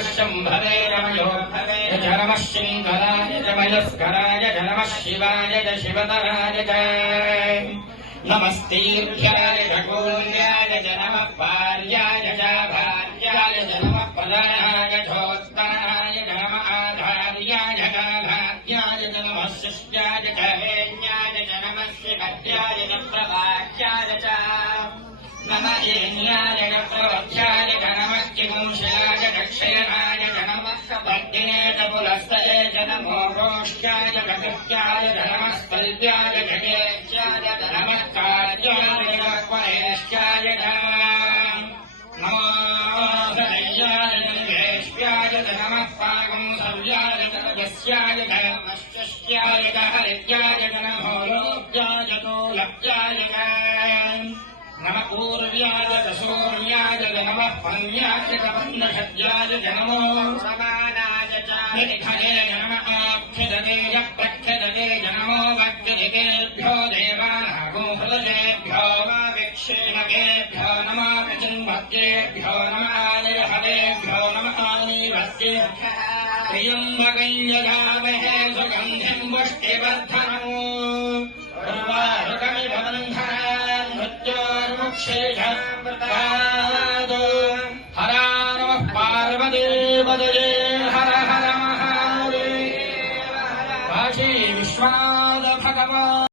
नमः शम्भवे च नमः शङ्कराय च मयस्कराय च नमः शिवाय च शिवतराय च नमस्तीभ्याय च कूल्याय च नमः पार्याय च भार्याय च नमः पदाय चोत्तराय च नमः आधार्याय च भाग्याय च नमः शिष्याय च हेन्याय च नमः शिवत्याय च प्रभाष्याय च नमः येन्याय च प्रवध्याय च नमः चिकुंशयाय च क्षयनाय च नमः भग्ने च पुलस्तये च नमो रोष्याय च कृत्याय च नमः स्कल्प्याय च केत्याय च नमः कार्याय च परेश्याय च नमो सदय्याय च निवेश्याय च नमः पागुंसव्याय च तपस्याय च नमश्चस्याय च हरित्याय च नमो लोक्याय च तोलक्याय च नमः पूर्व्याय च सूर्याय च नमः पन्याय च वन्दषद्याय च नमो समानाय च निखये च नमः आख्यदते च प्रख्यदते च नमो भक्तिदिकेभ्यो देवानागोहृदयेभ्यो वा विक्षेणकेभ्यो नमः विचिन्भक्तेभ्यो नमः निर्हवेभ्यो नमः निवस्तेभ्यः त्र्यम्बकं यजामहे सुगन्धिं पुष्टिवर्धनम् उर्वारुकमिव बन्धनान् मृत्योर्मुक्षीषामृतात्